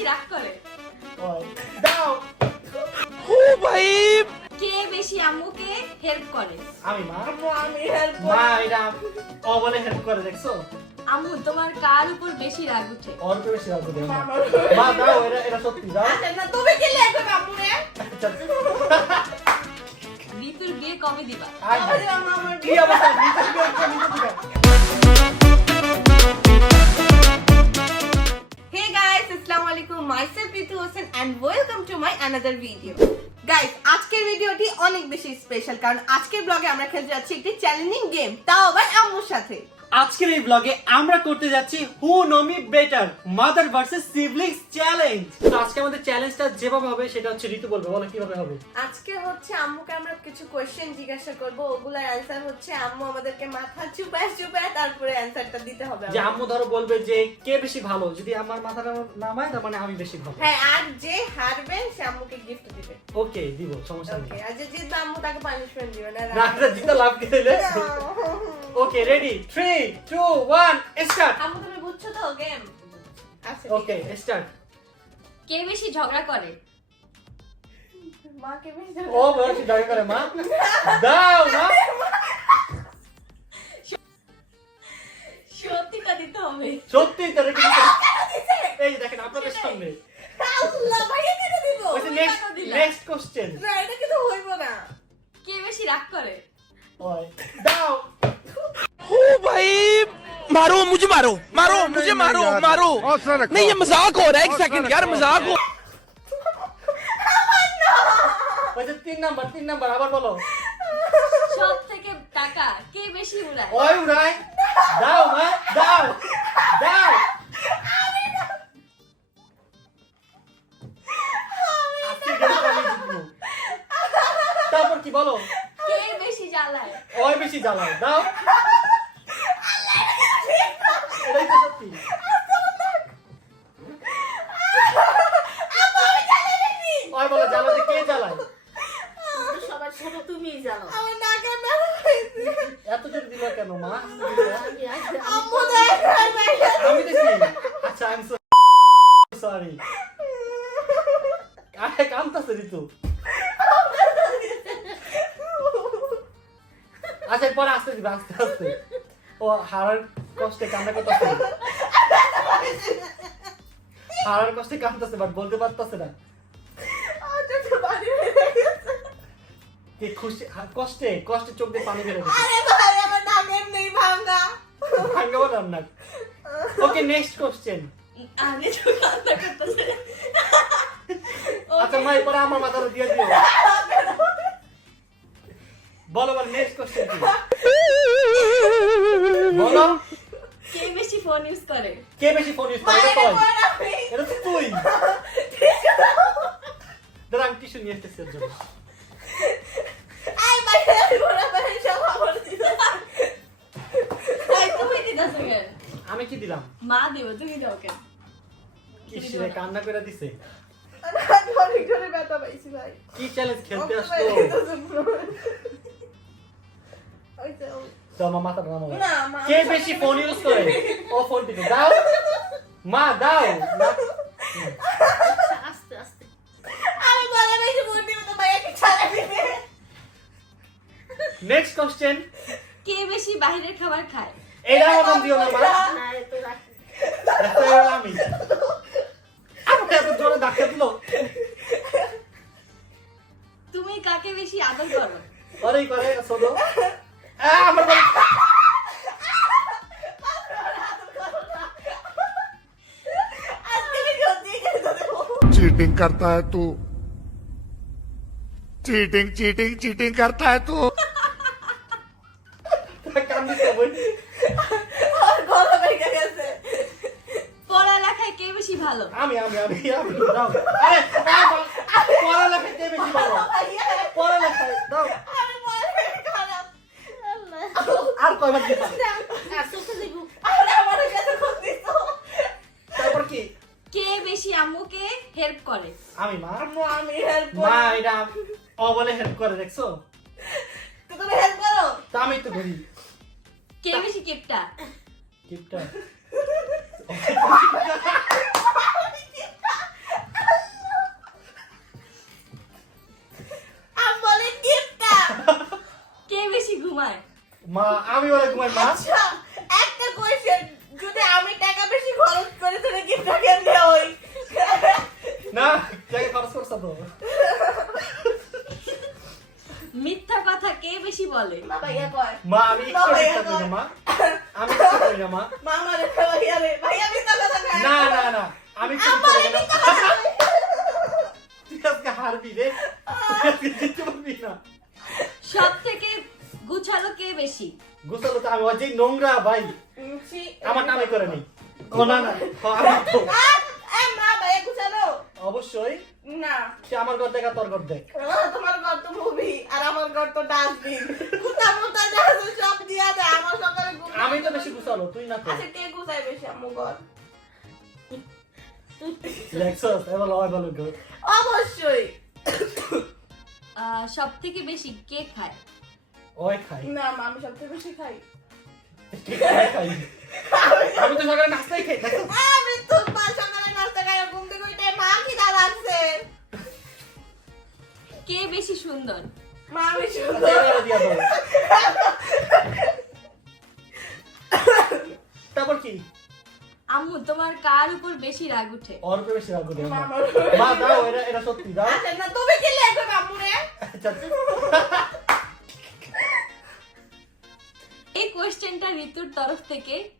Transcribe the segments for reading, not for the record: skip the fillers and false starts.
বেশি রাগ করে? দাও। ও ভাই, কে বেশি আম্মুকে হেল্প করে? আমি মা। আমি হেল্প মা এটা ও বলে হেল্প করে দেখছো? আম্মু তোমার কার উপর বেশি রাগ উঠে? ওর উপরে বেশি রাগ করে মা দাও, এটা সত্যি দাও। আচ্ছা না তুমি কি লেখো আম্মুরে? ঋতুর বিয়ে কবে দিবা? আয় আরে আমার কি অবস্থা, নিচে দিকে। Hey guys, Assalamu alaikum. Myself Ritu Hossain and welcome to my another video. Guys, আজকের ভিডিওটি অনেক বেশি স্পেশাল কারণ আজকের ব্লগে আমরা খেলতে যাচ্ছি একটি চ্যালেঞ্জিং গেম, তাও আবার আম্মুর সাথে। আজকের এই ব্লগে আমরা করতে যাচ্ছি হু know me better mother versus siblings challenge. তো আজকে আমাদের চ্যালেঞ্জটা যেভাবে হবে সেটা হচ্ছে ঋতু বলবে, বলো কিভাবে হবে। আজকে হচ্ছে আম্মুকে আমরা কিছু কোশ্চেন জিজ্ঞাসা করব, ওগুলার অ্যানসার হচ্ছে আম্মু আমাদেরকে মাথা চুপায় তারপরে অ্যানসারটা দিতে হবে। যে আম্মু ধরো বলবে যে কে বেশি ভালো, যদি আমার মাথাটা নামায় তার মানে আমি বেশি ভালো। হ্যাঁ, আর যে হারবেন সে আম্মুকে গিফট দিবে। ওকে দিব, সমস্যা নেই। ওকে, আর যে জিতবে আম্মু তাকে পানিশমেন্ট দিবে না। না এটা জিতে লাভ কি দিলে। Okay ready 3 2 1 start. আম্মু তুমি বুঝছো তো গেম? আচ্ছা ওকে স্টার্ট। কে বেশি ঝগড়া করে? মা কে বেশি ও বেশি দাঁড়িয়ে করে মা। দাও মা। সত্যিটা দিতে হবে। সত্যি তো রেখে এই দেখেন আপনাদের সামনে। আল্লাহ ভাইয়া কেন দিব? ওই যে নেক্সট কোশ্চেন। না এটা কিন্তু হইব না। কে বেশি রাগ করে? ওই দাও। ओ भाई, मारो मुझे, मारो मारो मुझे, मारो मारो। नहीं ये मजाक हो रहा है, एक सेकंड यार, मजाक हो। ওই যে 3 নাম্বার আবার বলো। সব থেকে টাকা কে বেশি উড়ায়? ওই উড়াই। দাও মা দাও দাও। আজকে গেমটা আমি জিতবো। তারপর কি বলো? কে বেশি জ্বালায়? ওই বেশি জ্বালায়। দাও। এটাই তো সত্যি। ওই বলো জ্বালাতে কে জ্বালায়? সবার ছোট তুমিই জানো। আমার নাকে ব্যথা হইছে। এত জোর দিল কেন মা? আম্মু দেখো ভাইয়া। আমি দেখি। আচ্ছা আই এম সরি। আরে কামতাছে ঋতু। আচ্ছা পরে আসতে দিবে আস্তে আস্তে। ও হারার কষ্টে কান্না করতেছে। হারার কষ্টে কাঁদতেছে বাট বলতে পারতেছে না। আচ্ছা তো বাড়ি হয়ে গেছে। কি খুশি কষ্টে চোখ দিয়ে পানি বের হচ্ছে। আরে ভাই আমার নাকে নেই ভাঙা। ভাঙাবো না। Okay next question. আরে তো কান্না করতেছে। আচ্ছা মাই পরে আমার মাথাটা দিয়ে দিও। বলো নেক্সট কোশ্চেন কি? বলো কে বেশি ফোন ইউজ করে? কে বেশি ফোন ইউজ করে? এটা তো তুই। দাঁড়া আমি টিস্যু নিয়ে এসেছি এর জন্য। আই বাইরে বড় ভাই সব আমার দিল। তাই তুমি দিতেছো কেন? আমি কি দিলাম? মা দেব, তুমি দাও কেন? কি সে কান্না করে দিছে। অনেক ধরে ব্যথা পাইছি ভাই। কি চ্যালেঞ্জ খেলতে আসতো? তো আমার মাথা নামাও। না, মা, কে বেশি ফোন ইউজ করে? ও ফোন টিপে দাও। মা দাও। আস্তে আস্তে। আমি বলে বেশি ফোন দিবে তো ভাইয়া কি ছাড়া দিবে। Next question. কে বেশি বাইরের খাবার খায়? এটা আমার দিও না মা। না এত রাখি। এটা আমি। আমাকে এত জোরে ধাক্কা দিল। তুমি কাকে বেশি আদর করো? ওরেই করে শোনো। আমার বল। আজকে ভিডিও দেখে দেবো। चीटिंग करता है तू चीटिंग चीटिंग चीटिंग करता है तू কান্দিস বই। আর গলা ভেঙে গেছে। পড়ালেখায় কে বেশি ভালো? আমি দাও। আরে পড়ালেখা কে বেশি ভালো? ভাইয়া পড়ালেখা দাও। আমি বলে খারাপ। আল্লাহ। আর কয়বার দিবা? আর চোখে দেখো। আরে আমার কাছে কোন দিছো? তারপর কি? কে বেশি আম্মুকে হেল্প করে? আমি মা। আম্মু আমি হেল্প মা করি। এটা ও বলে হেল্প করে দেখছো? তো তুমি হেল্প করো। তা আমি তো করি। কে বেশি কিপটা? কিপটা। মা আমি বলে ঘুমাই মা। আচ্ছা একটা কোয়েশ্চেন, যদি আমি টাকা বেশি খরচ করে তাহলে গিফটটা কেমনে হই? না টাকা খরচ করছ তো। মিথ্যা কথা কে বেশি বলে? না ভাইয়া কয়। মা আমি একটু মিথ্যা করি না মা, আমি একটু করি না মা। মা আমারে ভাইয়া রে, ভাইয়া মিথ্যা কথা কয়। না না না আমি একটু মিথ্যা করি না। তুই আজকে হারবি রে, তুই আজকে জিততে পারবি না। সব থেকে গুছালো কে বেশি? গুছালো তো আমি, অজয় নোংরা ভাই, ছি, আমার নামে করে নেই। ও না না আমি তো মা ভাইয়া গুছালো? অবশ্যই। না, সে আমার ঘর দেখা তোর ঘর দেখ। তোমার ঘর তো মুভি আর আমার ঘর তো ডাস্টবিন। কুত্তা মুত্তা যা আছে সব দিয়া দেয়, আমার সকালে ঘুম। আমি তো বেশি গুছালো, তুই না তো। আচ্ছা কে গুছায় বেশি আম্মু ঘর? লেক্সাস এবার লয় ভালো ঘর। অবশ্যই। সব থেকে বেশি কে খায়? ওই খাই। না মা, আমি সবচেয়ে বেশি খাই। খাই। আমি তো সকালে নাস্তাই খাই। দেখো আমি তো মা সকালে নাস্তা খাই, ঘুম থেকে উঠে মা কি দাঁড়াচ্ছে? কে বেশি সুন্দর? মা আমি শুধু দিয়া দাও। তারপর কি? আম্মু তোমার কার উপর বেশি রাগ উঠে? ওর উপরে বেশি রাগ করে মা, মা দাও, এটা সত্যি দাও। আচ্ছা না, তুমি কি লেখো আম্মু রে? আচ্ছা এই কোশ্চেনটা ঋতুর তরফ থেকে।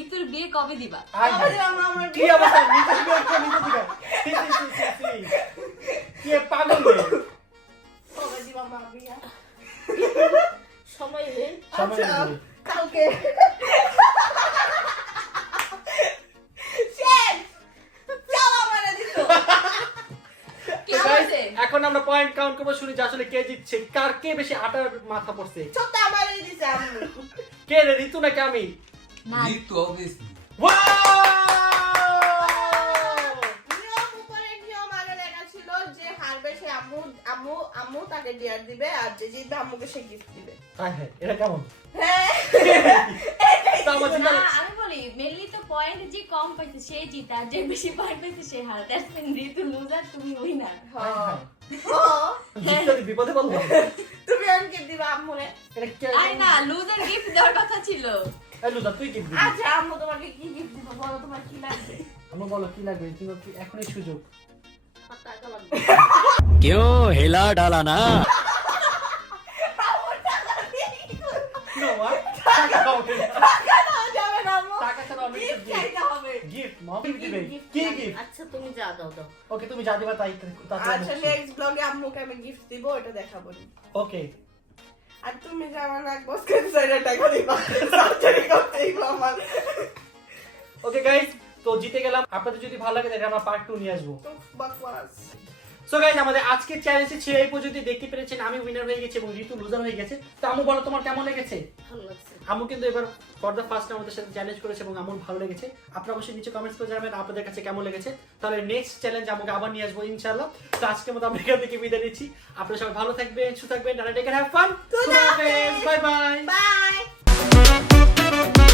ঋতুর বিয়ে কবে দিবা? আয় কবে দিবা মা আমার কি অবস্থা, নিচে দিবে একটা নিচে দিবে। C, C, C, C, C. কি এ পাগল রে। কবে দিবা মা বিয়া? সময় নেই। সময় আচ্ছা, নেই। কালকে। শেষ। যাও আমারে দিছো। কে তো guys, বলছে? এখন আমরা পয়েন্ট কাউন্ট করবো, শুনি যে আসলে কে জিতছে, কার কে বেশি আটার মাথা পড়ছে। ছোট্ট আমারে দিছে আম্মু। কে রে, ঋতু নাকি আমি? না, Dito, obviously. Wow! নিয়ম উপরে নিয়ম আগে লেখা ছিল যে হারবে সে আম্মু আম্মু আম্মু তাকে ডিয়ার দিবে, আর যে জিতবে আম্মুকে সে গিফট দিবে। হ্যাঁ হ্যাঁ, এটা কেমন? হ্যাঁ। তো আমার না, চিন্তা- আমি বলি মেনলি তো পয়েন্ট যে কম পাইছে সে জিতে, আর যে বেশি পয়েন্ট পাইছে সে হার। দ্যাটস মিন ঋতু লুজার, তুমি উইনার। হ্যাঁ, হ্যাঁ। হ্যাঁ। জিততে কি বিপদে পড়লো? তুমি আর গিফট দিবা আম্মুরে। এটা কে- আই না, লুজার গিফট দেওয়ার কথা ছিল। এই লুজা, তুই কি দিবি? আচ্ছা আম্মু তোমাকে কি গিফট দিব বলো, তোমার কি লাগবে? আমার বলো কি লাগবে, তুমি কি এখনই সুযোগ? আর টাকা লাগবে। क्यों हिला डाला ना No, মা, টাকা হবে না। টাকা দাও যাবে না আম্মু। টাকা ছাড়া আমি গিফট চাইতে হবে। গিফট মা কি দিবে? Gift কি লাগবে। গিফট? আচ্ছা তুমি যা দাও দাও। ওকে, তুমি যা দিবা তাই আচ্ছা নেক্সট ব্লগে আম্মুকে আমি গিফট দিব, এটা দেখাবো। ওকে। আর তুমি যে আমার নাক বস করে সাইডে টাকা দিবা, সার্জারি করতে দিব আমার। ওকে গাইস, তো জিতে গেলাম। আপনাদের যদি ভালো লাগে তাহলে আমরা পার্ট 2 নিয়ে আসবো। তো বকওয়াস। সো গাইস, আমাদের আজকের চ্যালেঞ্জ ছিল এই পর্যন্ত। দেখতে পেরেছেন আমি উইনার হয়ে গেছি এবং ঋতু লুজার হয়ে গেছে। তো আমু বলো তোমার কেমন লেগেছে? ভালো লাগছে। আমু কিন্তু এবার ফর দ্য ফার্স্ট আমাদের সাথে চ্যালেঞ্জ করেছে এবং আমার ভালো লেগেছে। আপনারা অবশ্যই নিচে কমেন্টস করে জানাবেন আপনাদের কাছে কেমন লেগেছে। তাহলে নেক্সট চ্যালেঞ্জ আমাকে আবার নিয়ে আসবো ইনশাআল্লাহ। তো আজকের মতো আমরা এখান থেকে বিদায় নিচ্ছি। আপনারা সবাই ভালো থাকবেন, সুস্থ থাকবেন, tata, take care, have fun, খুদা হাফেজ। Bye bye. বাই।